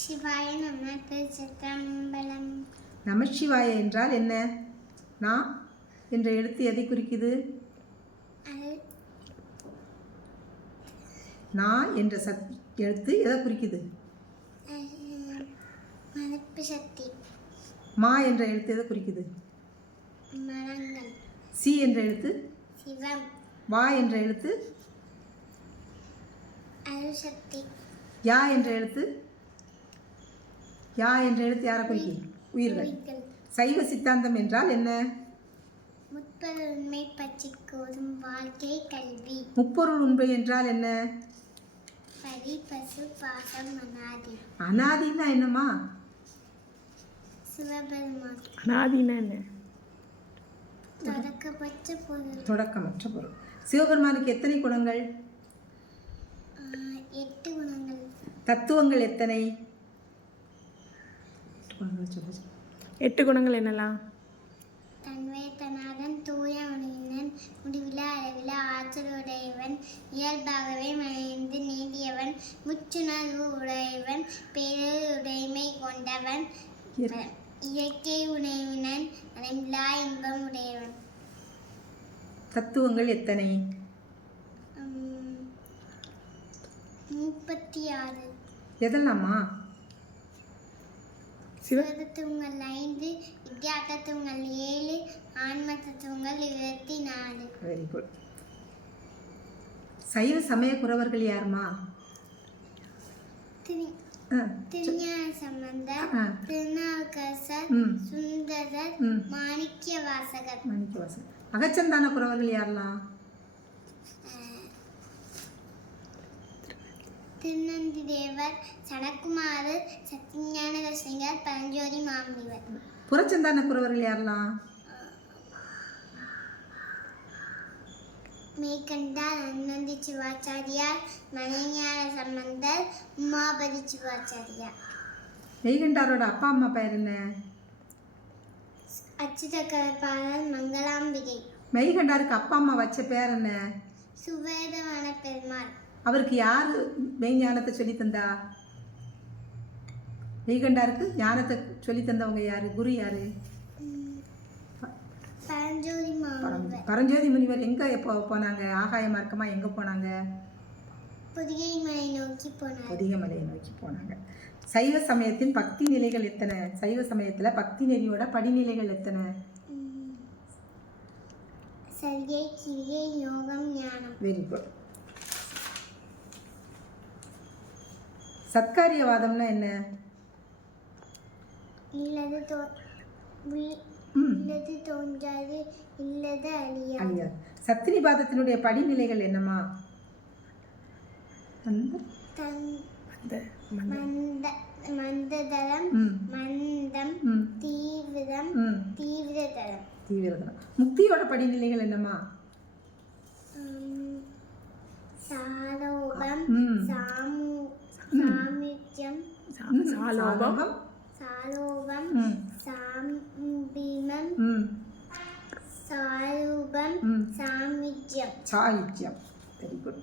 சிவாய நம திருச்சிற்றம்பலம் நமச்சிவாய என்றால் என்ன? நா என்ற எழுத்து எதை குறிக்குது? அது நா என்ற சத் எழுத்து எதை குறிக்குது? சக்தி. மா என்ற எழுத்து எதை குறிக்குது? சி என்ற எழுத்து? சிவம். வா என்ற எழுத்து? யா என்ற எழுத்து? யா என்ற எழுத்து யாரை குறிக்கும் உயிர்கள். சைவ சித்தாந்தம் என்றால் என்ன? முப்பது உண்மை பற்றி கூறும் வாழ்க்கை கல்வி. முப்பொருள் உண்மை என்றால் என்ன? பரி பசு பாசம் அனாதி. அனாதின்னா என்னம்மா? சிவபெருமான். அனாதினா என்ன? தொடக்கப்பட்ட பொருள். தொடக்கமற்ற பொருள். சிவபெருமானுக்கு எத்தனை குணங்கள்? எட்டு குணங்கள். தத்துவங்கள் எத்தனை? குணங்களை சொல்ல சொல்லு. எட்டு குணங்கள் என்னலாம் தன்வேத்தனாதன் தூய மனிதன் முடிவிலா அளவிலா ஆற்றலுடையவன் இயல்பாகவே மறைந்து நீடியவன் முச்சுணர்வு உடையவன் பேருடைமை கொண்டவன் இயற்கை. உணவினன் அளவிலா இன்பம் உடையவன். தத்துவங்கள் எத்தனை? முப்பத்தி ஆறு. எதெல்லாமா? சிவ சிவதத்துவங்கள் ஐந்து வித்யா தத்துவங்கள் ஏழு ஆன்ம தத்துவங்கள் இருபத்தி நாலு வெரி குட் சைவ சமய குறவர்கள் யாருமா திருஞான சம்பந்தர். திருநாவுக்கரசர் சுந்தரர் ம். மாணிக்கிய வாசகர் மாணிக்கவாசன் அகச்சந்தான குறவர்கள் யாரெல்லாம்? திருநந்தி தேவர் சனக்குமாரர் சத்யஞான ரசிகர் பரஞ்சோதி மாமுனிவர் புறச்சந்தான குறவர்கள் யாரெல்லாம்? மேற்கண்டார் அன்னந்தி சிவாச்சாரியார் மலைஞான சம்பந்தர் உமாபதி சிவாச்சாரியார். மெய்கண்டாரோட அப்பா அம்மா பெயர் என்ன? அச்சுத கலப்பாளர் மங்களாம்பிகை. மெய்கண்டாருக்கு அப்பா அம்மா வச்ச பேர் என்ன? சுவேதவன அவருக்கு யார் மெய்ஞானத்தை சொல்லி தந்தா? மெய்கண்டாருக்கு ஞானத்தை சொல்லி தந்தவங்க யாரு? குரு யாரு? பரஞ்சோதி முனிவர் எங்க எப்போ போனாங்க? ஆகாய மார்க்கமா எங்க போனாங்க? புதியை நோக்கி மலையை நோக்கி போனாங்க. சைவ சமயத்தின் பக்தி நிலைகள் எத்தனை? சைவ சமயத்துல பக்தி நெறியோட படிநிலைகள் எத்தனை? சரியை கிரியை யோகம் ஞானம். வெரி குட் சத்காரியவாதம்னா என்ன? இல்லது இல்லது தோன்றாது இல்லது அழியா அழியா சத்திரிபாதத்தினுடைய படிநிலைகள் என்னம்மா? அந்த தன் அந்த மந்த. மந்ததரம் ம். மந்தம் தீவிரம் ம். தீவிரதரம். தீவிரதம் முக்தியோட படிநிலைகள் என்னம்மா? உம், சாரோகம் சாமு സാലോഭം സാലോഭം സാംഭീമം സാരൂപം സാമിജ്യം. സാഹിത്യം. Very good